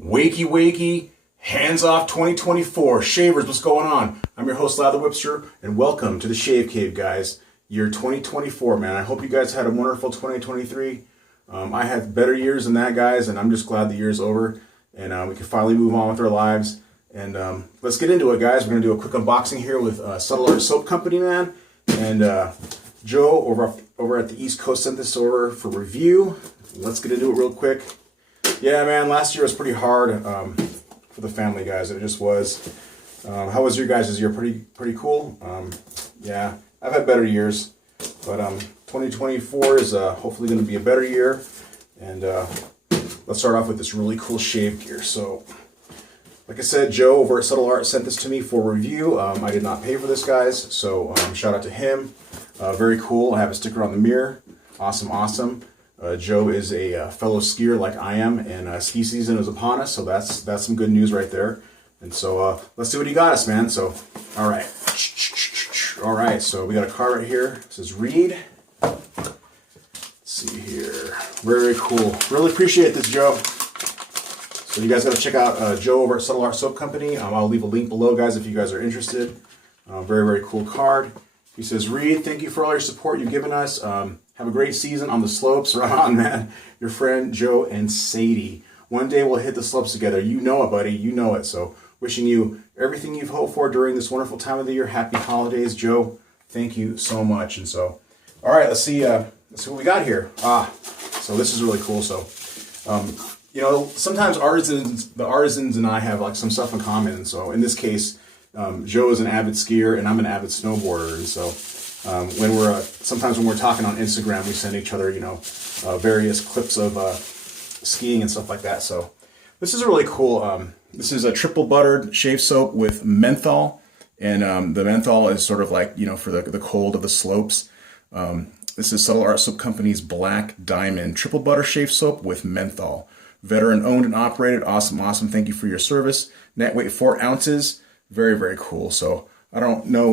Wakey, wakey, hands off 2024. Shavers, what's going on? I'm your host, Latherwhipster, and welcome to the Shave Cave, guys. Year 2024, man. I hope you guys had a wonderful 2023. I had better years than that, guys, and I'm just glad the year's over, and we can finally move on with our lives. And let's get into it, guys. We're going to do a quick unboxing here with Subtle Art Soap Company, man. And Joe over at the East Coast sent this over for review. Let's get into it real quick. Yeah, man, last year was pretty hard for the family, guys. It just was. How was your guys' year? Pretty cool. Yeah, I've had better years, but 2024 is hopefully going to be a better year. And let's start off with this really cool shave gear. So, like I said, Joe over at Subtle Art sent this to me for review. I did not pay for this, guys, so shout out to him. Very cool. I have a sticker on the mirror. Awesome, awesome. Joe is a fellow skier like I am, and ski season is upon us, so that's some good news right there. And so let's see what he got us, man. So, all right, so we got a card right here. It says read. Let's see here. Very cool. Really appreciate this, Joe. So you guys got to check out Joe over at Subtle Art Soap Company. I'll leave a link below, guys, if you guys are interested. Very cool card. He says, Reed, thank you for all your support you've given us. Have a great season on the slopes. Right on, man. Your friend, Joe and Sadie. One day we'll hit the slopes together. You know it, buddy. You know it. So wishing you everything you've hoped for during this wonderful time of the year. Happy holidays, Joe. Thank you so much. And so, all right, let's see what we got here. So this is really cool. So, you know, sometimes the artisans and I have like some stuff in common. And so in this case, Joe is an avid skier and I'm an avid snowboarder. And so sometimes when we're talking on Instagram, we send each other, you know, various clips of skiing and stuff like that. So this is really cool. This is a triple buttered shave soap with menthol, and the menthol is sort of like, you know, for the cold of the slopes. This is Subtle Art Soap Company's Black Diamond Triple Butter Shave Soap with menthol. Veteran owned and operated. Awesome, awesome. Thank you for your service. Net weight 4 ounces. Very cool. So I don't know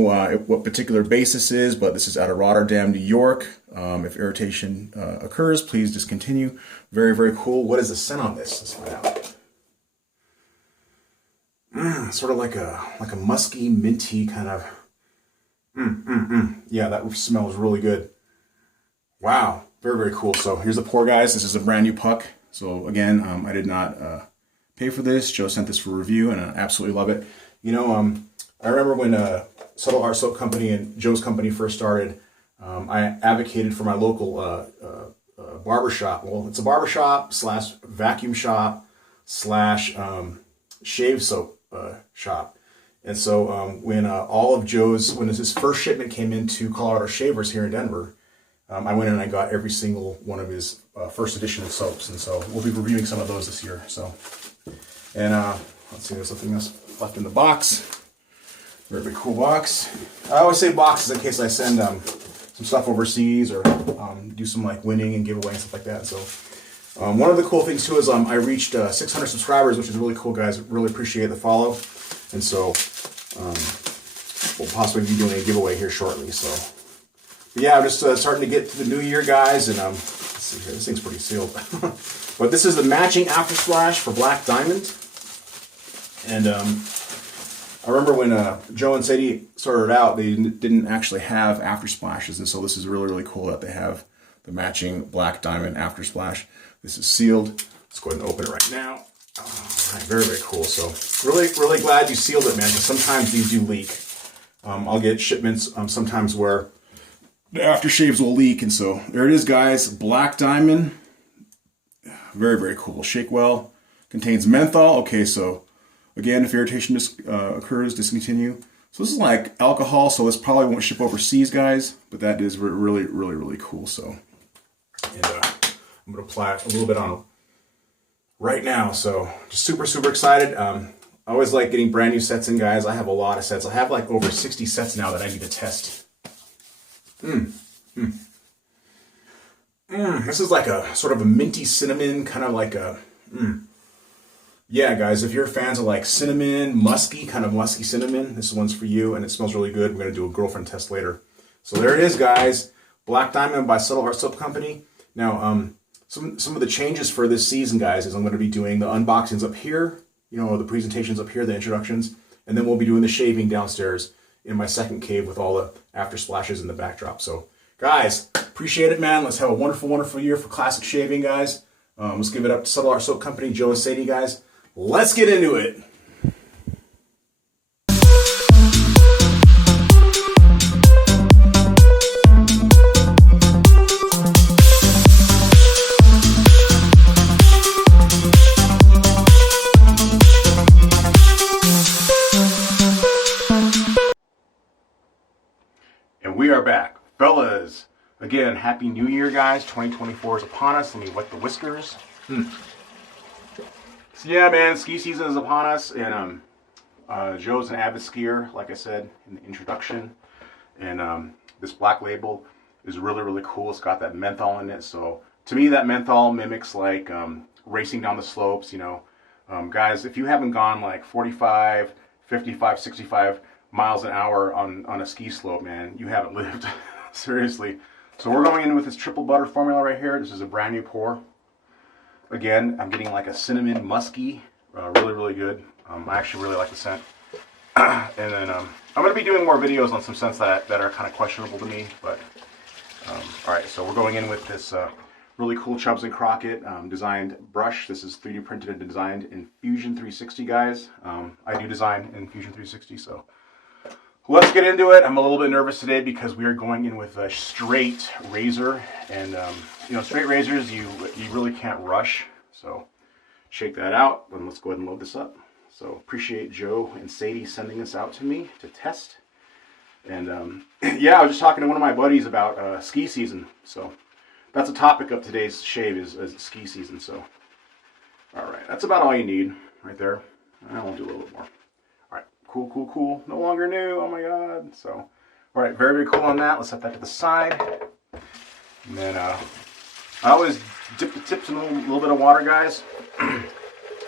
what particular base this is, but this is out of Rotterdam, New York. If irritation occurs, please discontinue. Very cool. What is the scent on this? Let's find out. Sort of like a musky, minty kind of. Yeah, that smells really good. Wow, very cool. So here's the pour, guys. This is a brand new puck. So again, I did not pay for this. Joe sent this for review, and I absolutely love it. You know, I remember when Subtle Art Soap Company and Joe's company first started, I advocated for my local barbershop. Well, it's a barbershop slash vacuum shop slash shave soap shop. And so when when his first shipment came into Colorado Shavers here in Denver, I went in and I got every single one of his first edition of soaps. And so we'll be reviewing some of those this year. So, and let's see, there's something else left in the box. Very cool box. I always say boxes in case I send some stuff overseas or do some like winning and giveaway and stuff like that. So one of the cool things too is I reached 600 subscribers, which is really cool, guys. Really appreciate the follow. And so we'll possibly be doing a giveaway here shortly. So but yeah, I'm just starting to get to the new year, guys. And let's see here. This thing's pretty sealed. But this is the matching Aftersplash for Black Diamond. And I remember when Joe and Sadie started out, they didn't actually have after splashes, and so this is really cool that they have the matching Black Diamond after splash. This is sealed. Let's go ahead and open it right now. All right, very cool. So really glad you sealed it, man, because sometimes these do leak. I'll get shipments sometimes where the aftershaves will leak, and so there it is, guys. Black Diamond. Very cool. Shake well. Contains menthol. Okay, so again, if irritation occurs, discontinue. So this is like alcohol, so this probably won't ship overseas, guys, but that is really cool. So, and I'm going to apply a little bit on right now. So just super excited. I always like getting brand new sets in, guys. I have a lot of sets. I have like over 60 sets now that I need to test. This is like a sort of a minty cinnamon, kind of like a yeah, guys, if you're fans of like cinnamon, kind of musky cinnamon, this one's for you, and it smells really good. We're going to do a girlfriend test later. So there it is, guys. Black Diamond by Subtle Art Soap Company. Now, some of the changes for this season, guys, is I'm going to be doing the unboxings up here, you know, the presentations up here, the introductions, and then we'll be doing the shaving downstairs in my second cave with all the after splashes in the backdrop. So, guys, appreciate it, man. Let's have a wonderful, wonderful year for classic shaving, guys. Let's give it up to Subtle Art Soap Company, Joe and Sadie, guys. Let's get into it. And we are back, fellas. Again, Happy New Year, guys. 2024 is upon us. Let me wet the whiskers. So yeah, man, ski season is upon us, and Joe's an avid skier, like I said in the introduction. And this black label is really, really cool. It's got that menthol in it. So to me, that menthol mimics like racing down the slopes, you know. Guys, if you haven't gone like 45, 55, 65 miles an hour on a ski slope, man, you haven't lived. Seriously. So we're going in with this triple butter formula right here. This is a brand new pour. Again, I'm getting like a cinnamon musky, really, really good. I actually really like the scent. And then I'm going to be doing more videos on some scents that are kind of questionable to me. But all right, so we're going in with this really cool Chubbs and Crockett designed brush. This is 3D printed and designed in Fusion 360, guys. I do design in Fusion 360, so let's get into it. I'm a little bit nervous today because we are going in with a straight razor, and you know, straight razors you really can't rush. So shake that out, and let's go ahead and load this up. So appreciate Joe and Sadie sending this out to me to test. And yeah, I was just talking to one of my buddies about ski season. So that's a topic of today's shave is ski season. So all right, that's about all you need right there. I won't do a little bit more. Cool, cool, cool. No longer new. Oh my god. So, all right, very, very cool on that. Let's set that to the side. And then I always dip the tips in a little bit of water, guys. I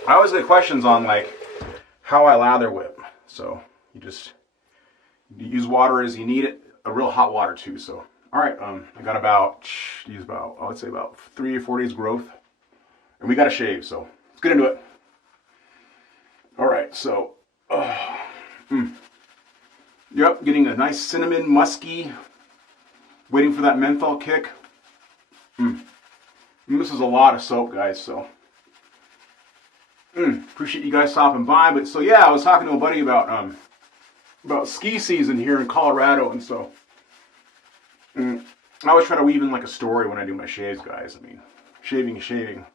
always get questions on like how I lather whip. So you use water as you need it. A real hot water too. So all right, I got about I would say about 3 or 4 days growth, and we got to shave. So let's get into it. All right, so. Yep, getting a nice cinnamon musky, waiting for that menthol kick. And this is a lot of soap, guys, so appreciate you guys stopping by. But so yeah, I was talking to a buddy about ski season here in Colorado, and so I always try to weave in like a story when I do my shaves, guys. I mean, shaving is shaving.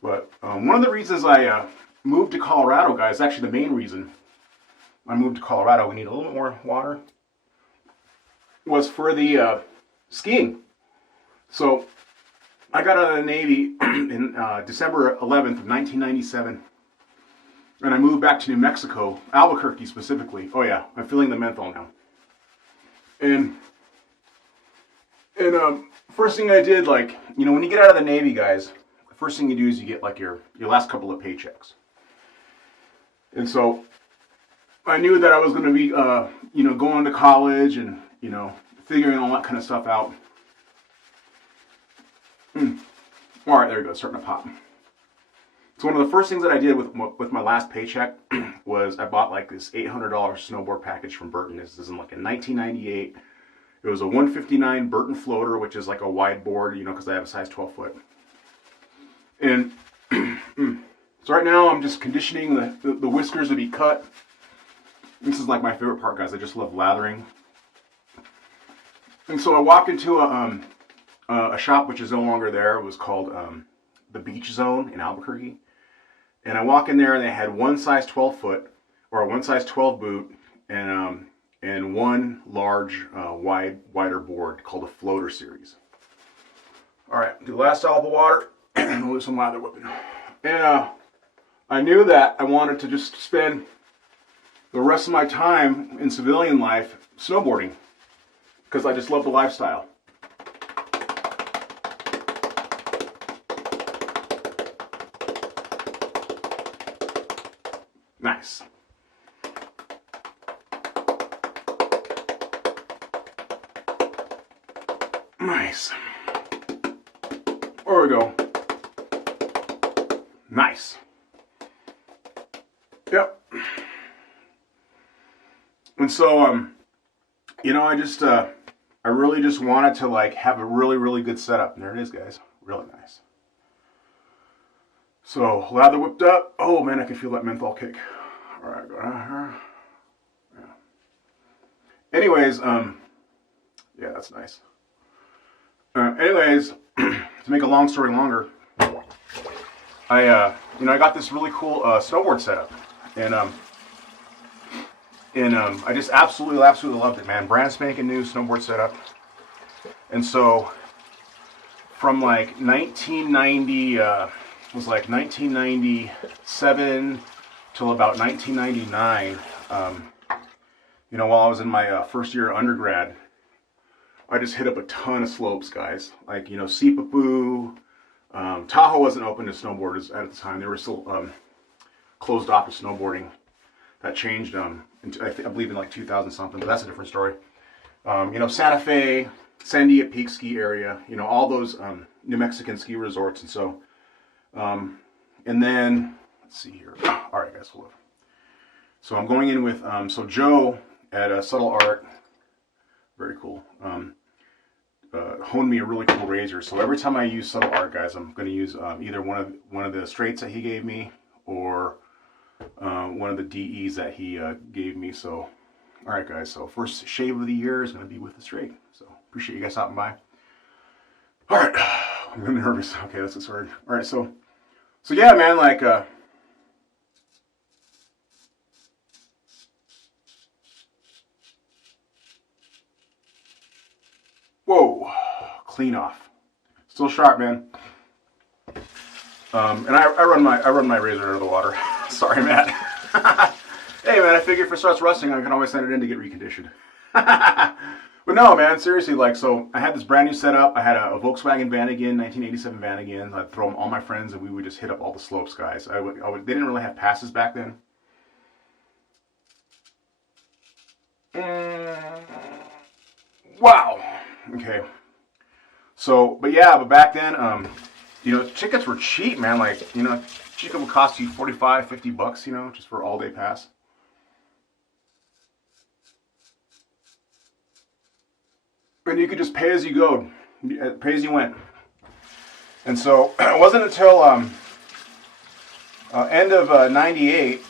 But one of the reasons I moved to Colorado, guys, actually the main reason I moved to Colorado, we need a little bit more water, was for the skiing. So I got out of the Navy in December 11th of 1997, and I moved back to New Mexico, Albuquerque specifically. Oh yeah, I'm feeling the menthol now. And first thing I did, like, you know, when you get out of the Navy, guys, the first thing you do is you get like your last couple of paychecks. And so I knew that I was going to be, you know, going to college and, you know, figuring all that kind of stuff out. All right, there we go, starting to pop. So one of the first things that I did with my last paycheck was I bought like this $800 snowboard package from Burton. This is in like in 1998. It was a 159 Burton floater, which is like a wide board, you know, because I have a size 12 foot. And so right now I'm just conditioning the whiskers to be cut. This is like my favorite part, guys. I just love lathering. And so I walked into a shop which is no longer there. It was called the Beach Zone in Albuquerque. And I walk in there and they had one size 12 foot or one size 12 boot and one large wider board called a floater series. All right, do the last all the water and we'll do some lather whipping. And I knew that I wanted to just spend the rest of my time in civilian life snowboarding because I just love the lifestyle. Nice. Nice. There we go. Nice. Yep. And so, you know, I really just wanted to like have a really, really good setup. And there it is, guys. Really nice. So, lather whipped up. Oh man, I can feel that menthol kick. All right, go down here. Yeah. Anyways, yeah, that's nice. Anyways, to make a long story longer, I got this really cool snowboard setup, and I just absolutely loved it, man. Brand spanking new snowboard setup, and so from like 1990, was like 1997 till about 1999. You know, while I was in my first year of undergrad, I just hit up a ton of slopes, guys. Like, you know, Sipapoo, Tahoe wasn't open to snowboarders at the time. They were still closed off to snowboarding. That changed, I believe, in like 2000 something, but that's a different story. You know, Santa Fe, Sandia Peak ski area, you know, all those New Mexican ski resorts. And so, and then, let's see here. All right, guys, hold on. So I'm going in with, so Joe at Subtle Art, very cool, honed me a really cool razor. So every time I use Subtle Art, guys, I'm going to use either one of the straights that he gave me, or one of the DEs that he gave me. So, all right, guys. So first shave of the year is going to be with the straight. So appreciate you guys stopping by. All right, I'm nervous. Okay, let's get started. All right, so yeah, man, like. Whoa, clean off. Still sharp, man. And I run my razor under the water. Sorry, Matt. Hey, man, I figured if it starts rusting, I can always send it in to get reconditioned. But no, man, seriously, like, so I had this brand new setup. I had a Volkswagen Vanagon, 1987 Vanagon. I'd throw them all my friends, and we would just hit up all the slopes, guys. They didn't really have passes back then. Wow. Okay. So, but back then, you know, tickets were cheap, man. Like, you know, ticket would cost you $45, $50, you know, just for all day pass. And you could just pay as you go, pay as you went. And so it wasn't until end of '98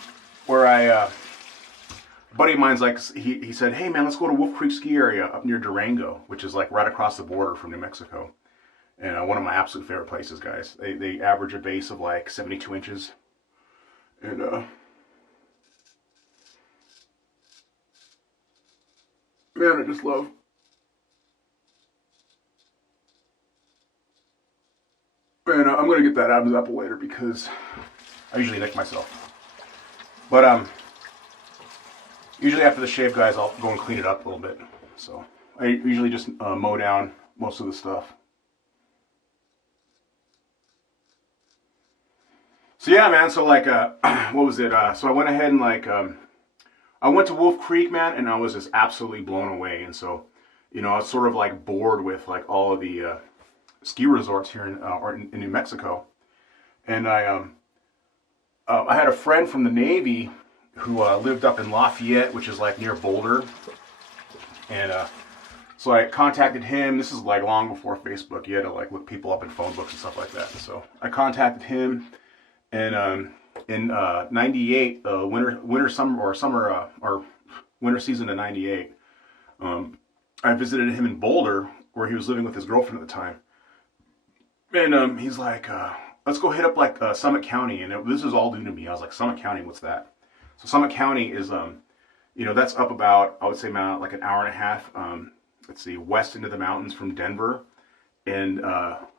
where a buddy of mine's like, he said, hey man, let's go to Wolf Creek ski area up near Durango, which is like right across the border from New Mexico. And one of my absolute favorite places, guys. They average a base of like 72 inches. And man, I just love. And I'm gonna get that Adam's apple later because I usually nick myself. But usually after the shave, guys, I'll go and clean it up a little bit. So I usually just mow down most of the stuff. So yeah, man, so like, what was it? So I went ahead and like, I went to Wolf Creek, man, and I was just absolutely blown away. And so, you know, I was sort of like bored with like all of the ski resorts here in New Mexico. And I had a friend from the Navy who lived up in Lafayette, which is like near Boulder. And so I contacted him. This is like long before Facebook. You had to like look people up in phone books and stuff like that. So I contacted him. And in '98, winter season of '98, I visited him in Boulder, where he was living with his girlfriend at the time. And he's like, let's go hit up like Summit County. And this is all new to me. I was like, Summit County, what's that? So Summit County is, you know, that's up about, I would say, about like an hour and a half, let's see, west into the mountains from Denver. And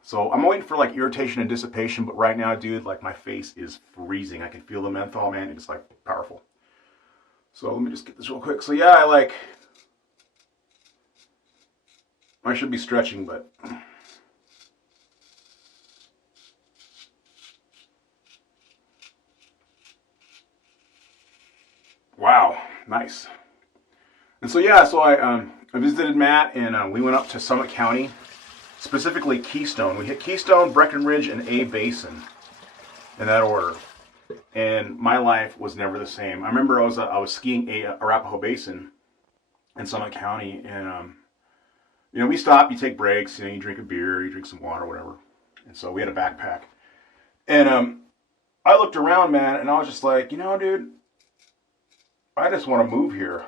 so I'm waiting for like irritation and dissipation, but right now, dude, like my face is freezing. I can feel the menthol, man. It's like powerful. So let me just get this real quick. So yeah, I should be stretching, but wow, nice. And so yeah, so I visited Matt, and we went up to Summit County. Specifically Keystone. We hit Keystone, Breckenridge, and A Basin. in that order. And my life was never the same. I remember I was skiing Arapahoe Basin in Summit County, and we stop, you take breaks, you drink a beer, you drink some water, whatever. And so we had a backpack, and I looked around, man, and I was just like, dude, I just want to move here.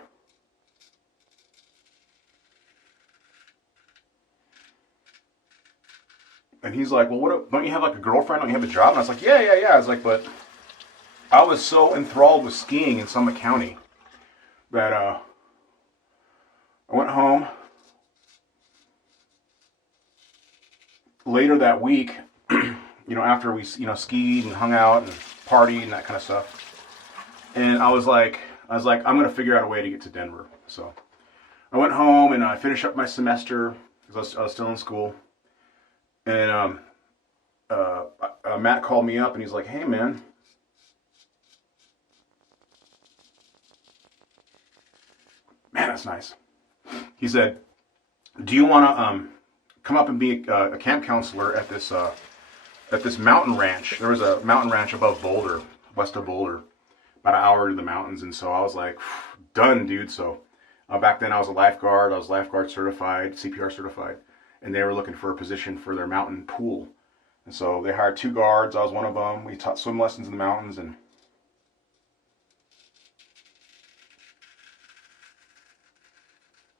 And he's like, well, don't you have like a girlfriend? Don't you have a job? And I was like, yeah. I was like, but I was so enthralled with skiing in Summit County that I went home later that week, after we, skied and hung out and partied and that kind of stuff. And I was like, I'm going to figure out a way to get to Denver. So I went home and I finished up my semester because I was still in school. And Matt called me up and he's like, hey, man. Man, that's nice. He said, do you want to come up and be a camp counselor at this mountain ranch? There was a mountain ranch above Boulder, west of Boulder, about an hour to the mountains. And so I was like, done, dude. So back then I was a lifeguard. I was lifeguard certified, CPR certified. And they were looking for a position for their mountain pool. And so they hired 2 guards. I was one of them. We taught swim lessons in the mountains. And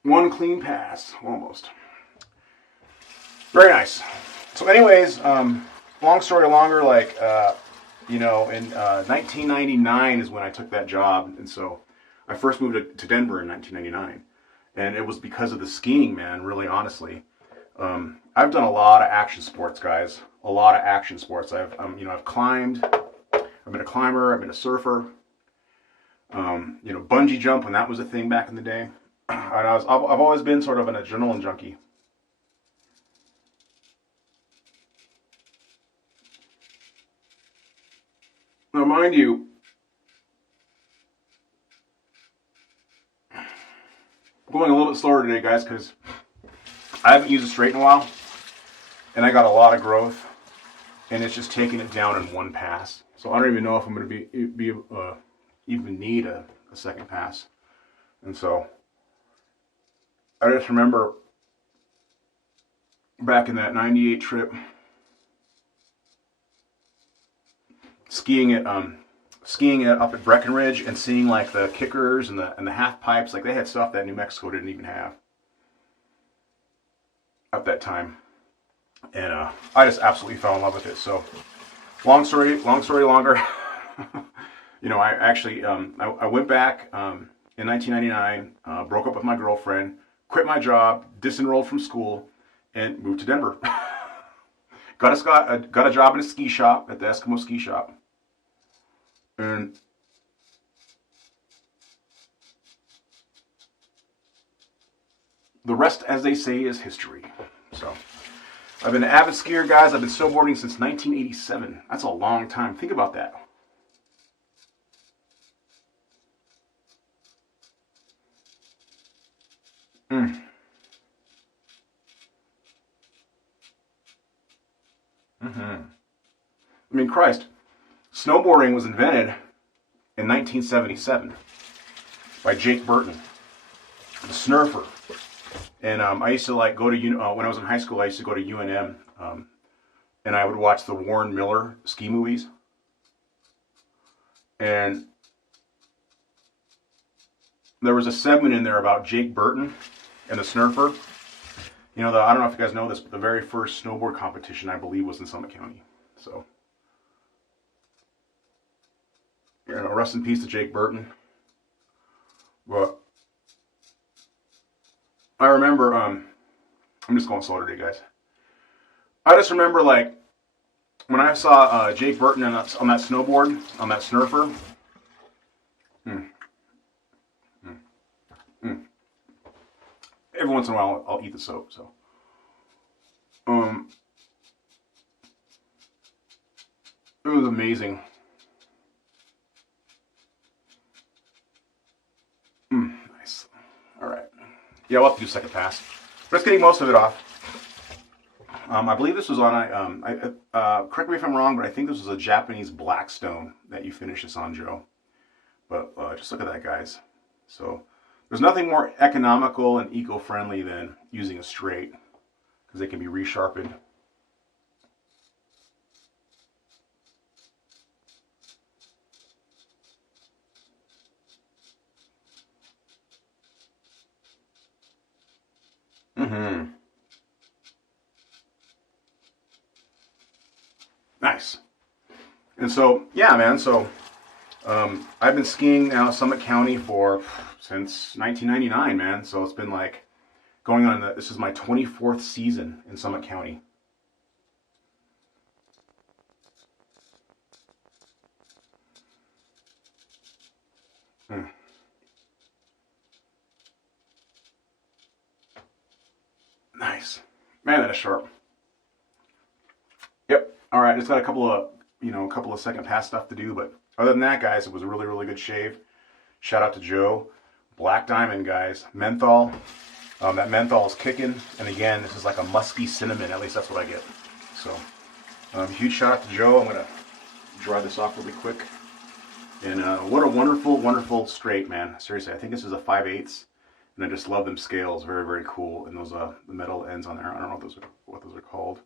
one clean pass, almost. Very nice. So anyways, long story longer, in 1999 is when I took that job. And so I first moved to Denver in 1999. And it was because of the skiing, man, really honestly. I've done a lot of action sports, guys. A lot of action sports. I've climbed. I've been a climber. I've been a surfer. Bungee jump when that was a thing back in the day. And I've always been sort of an adrenaline junkie. Now, mind you, going a little bit slower today, guys, because I haven't used a straight in a while, and I got a lot of growth, and it's just taking it down in one pass. So I don't even know if I'm going to even need a second pass. And so I just remember back in that '98 trip, skiing it up at Breckenridge and seeing like the kickers and the half pipes. Like they had stuff that New Mexico didn't even have at that time, and I just absolutely fell in love with it. So long story longer. I actually I went back in 1999, broke up with my girlfriend, quit my job, disenrolled from school, and moved to Denver. got a job in a ski shop at the Eskimo ski shop, and the rest, as they say, is history. So I've been an avid skier, guys. I've been snowboarding since 1987. That's a long time. Think about that. I mean, Christ, snowboarding was invented in 1977 by Jake Burton, the snurfer. And I used to go to, when I was in high school, I used to go to UNM, and I would watch the Warren Miller ski movies. And there was a segment in there about Jake Burton and the snurfer. I don't know if you guys know this, but the very first snowboard competition, I believe, was in Summit County. So, rest in peace to Jake Burton. But I remember, I'm just going slow today, guys. I just remember, when I saw Jake Burton on that snowboard, on that snurfer. Every once in a while, I'll eat the soap. So, it was amazing. Nice. All right. Yeah, we'll have to do a second pass. But it's getting most of it off. I believe this was on, correct me if I'm wrong, but I think this was a Japanese blackstone that you finish this on, Joe. But just look at that, guys. So there's nothing more economical and eco-friendly than using a straight, because they can be resharpened. Mm-hmm. Nice. And so, yeah, man, so I've been skiing now Summit County since 1999, man. So it's been like going on, this is my 24th season in Summit County. Mm. Nice. Man, that is sharp. Yep. All right, just got a couple of second pass stuff to do, but other than that, guys, it was a really, really good shave. Shout out to Joe. Black Diamond, guys. Menthol. That menthol is kicking. And again, this is like a musky cinnamon. At least that's what I get. So, huge shout out to Joe. I'm going to dry this off really quick. And what a wonderful, wonderful straight, man. Seriously, I think this is a 5/8. And I just love them scales. Very, very cool. And those the metal ends on there. I don't know what those are called.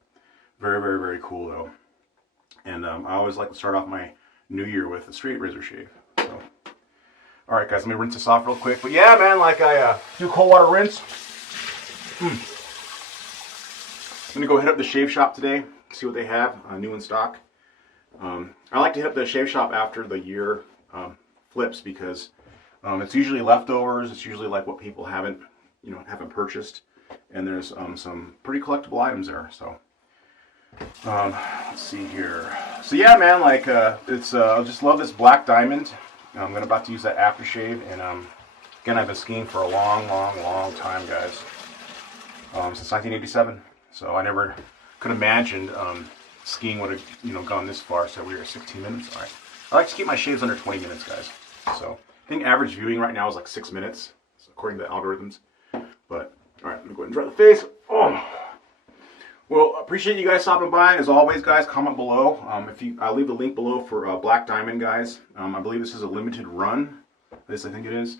Very, very, very cool, though. And I always like to start off my new year with a straight razor shave. So, all right, guys, let me rinse this off real quick. But yeah, man, like I do cold water rinse. I'm gonna go hit up the shave shop today, see what they have new in stock. I like to hit up the shave shop after the year flips because it's usually leftovers. It's usually like what people haven't purchased, and there's some pretty collectible items there. So. Let's see here. So yeah, man, like it's I just love this Black Diamond. I'm about to use that aftershave, and again, I've been skiing for a long, long, long time, guys. Since 1987. So I never could imagine skiing would have gone this far. So we were 16 minutes. All right. I like to keep my shaves under 20 minutes, guys. So I think average viewing right now is like 6 minutes, according to the algorithms. But all right, let me go ahead and dry the face. Oh. Well, appreciate you guys stopping by. As always, guys, comment below. I'll leave the link below for Black Diamond, guys. I believe this is a limited run. This, I think it is.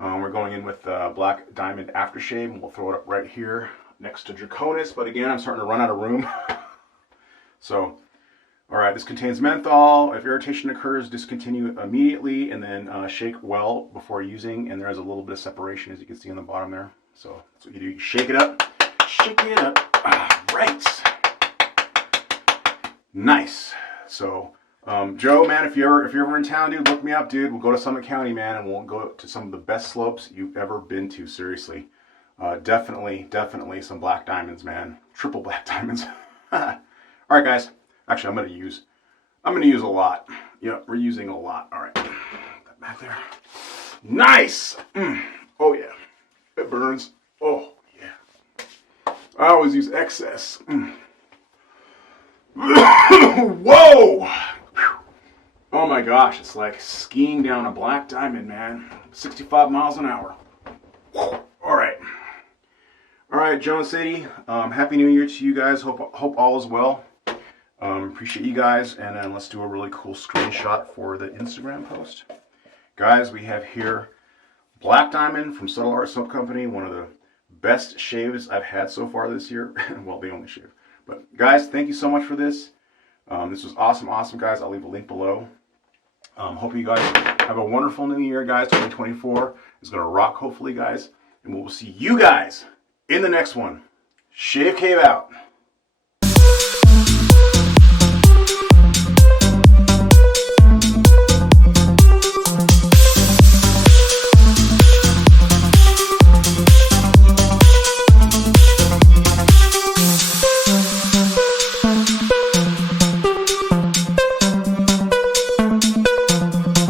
We're going in with Black Diamond Aftershave, and we'll throw it up right here next to Draconis. But again, I'm starting to run out of room. So, all right, this contains menthol. If irritation occurs, discontinue immediately, and then shake well before using. And there is a little bit of separation, as you can see on the bottom there. So that's what you do. You shake it up. Shake it up. Right. Nice. So, Joe, man, if you're ever in town, dude, look me up, dude. We'll go to Summit County, man, and we'll go to some of the best slopes you've ever been to. Seriously, definitely some Black Diamonds, man. Triple Black Diamonds. All right, guys. Actually, I'm gonna use a lot. Yeah, we're using a lot. All right, that back there. Nice. Oh yeah, it burns. Oh. I always use excess. Whoa! Oh my gosh, it's like skiing down a Black Diamond, man. 65 miles an hour. All right. All right, Jones City. Happy New Year to you guys. Hope all is well. Appreciate you guys. And then let's do a really cool screenshot for the Instagram post. Guys, we have here Black Diamond from Subtle Art Soap Company, one of the best shaves I've had so far this year. Well, the only shave. But guys, thank you so much for this. This was awesome, guys. I'll leave a link below. Hope you guys have a wonderful new year, guys. 2024 is going to rock, hopefully, guys. And we'll see you guys in the next one. Shave Cave out.